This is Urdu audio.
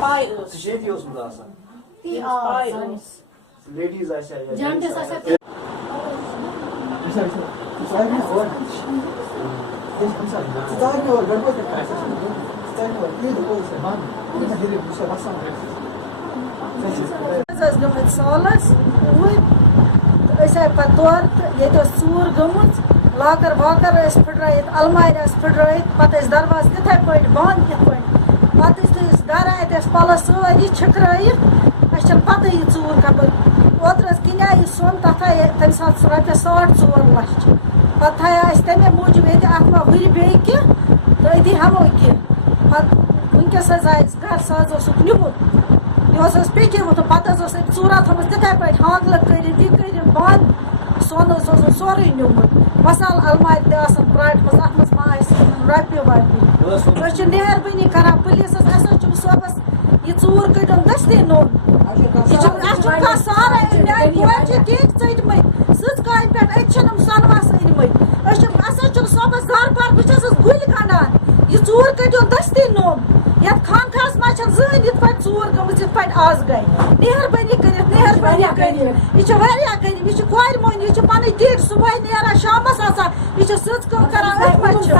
پاے سچیتی اوسمُت آسان پاے لیڈیز آسیا یا جنٹس آسیا گٔمٕتۍ سالس اوٗرۍ تہٕ أسۍ آے پتہٕ تورٕ تہٕ ییٚتہِ ٲس ژوٗر گٔمٕژ لاکر واکر ٲسۍ پھٕٹرٲیِتھ المارِ ٲسۍ پھٕٹرٲیِتھ پتہٕ ٲسۍ دروازٕ تِتھے پٲٹھۍ بنٛد یِتھ پٲٹھۍ پتہٕ یُتھُے أسۍ گرٕ آے تہٕ ٲسۍ پلو سٲری چھٔکرٲیِتھ اَسہِ چھَنہٕ پتہٕ یہِ ژوٗر کپٲرۍ اوترٕ حظ کِنے یہِ سۄن تتھ آے تمہِ ساتہٕ رۄپیس 4.5 لچھ پتہٕ تھایو اَسہِ تمے موٗجوٗب ییٚتہِ اتھ ما ہُرِ بیٚیہِ کینٛہہ تہٕ أتی ہٮ۪مو کینٛہہ پتہٕ وٕنکٮ۪س حظ آے أسۍ گرٕ سُہ حظ اوسُکھ نیُمُت یہِ اوس اَسہِ پیٚکِمُت تہٕ پتہٕ حظ اوس أمۍ ژوٗرا تھٲومٕژ تِتھے پٲٹھۍ ہانٛگلہٕ کٔرِتھ یہِ کٔرِتھ بنٛد سۄن حظ اوسُن سورُے نیُمُت مصالہٕ المارِ تہِ آسان پراٹمٕژ اتھ منٛز ما آسہِ رۄپیہِ وۄپیہِ أسۍ چھِ مہربٲنی کران پُلیٖسس اَسہِ حظ چھُ صوبس یہِ ژوٗر کٔڑِن دٔستی نوٚن یہِ چھُ اَسہِ چھُ کانٛہہ سہارا میٛانہِ کورِ چھِ ٹیٖک ژٔٹمٕتۍ سٕژ کامہِ پٮ۪ٹھ أتۍ چھِنہٕ سۄنہٕ وَس أنۍمٕتۍ أسۍ چھِ اَسہِ حظ چھُنہٕ صوبس گرٕ بار بہٕ چھَسَس گُلۍ کَڑان یہِ ژوٗر کٔڑِو دٔستی نوٚن یَتھ خانقاہس منٛز چھَنہٕ زٕہٕنۍ یِتھ پٲٹھۍ ژوٗر گٔمٕژ یِتھ پٲٹھۍ آز گٔے مہربٲنی کٔرِتھ مہربٲنی کٔرِتھ یہِ چھِ واریاہ غریٖب یہِ چھِ کورِ مٔہنیو یہِ چھِ پنٕنۍ ٹیٖٹ صُبحٲے نیران شامس آسان یہِ چھِ سٕژ کٲم کران أتھۍ منٛز چھِ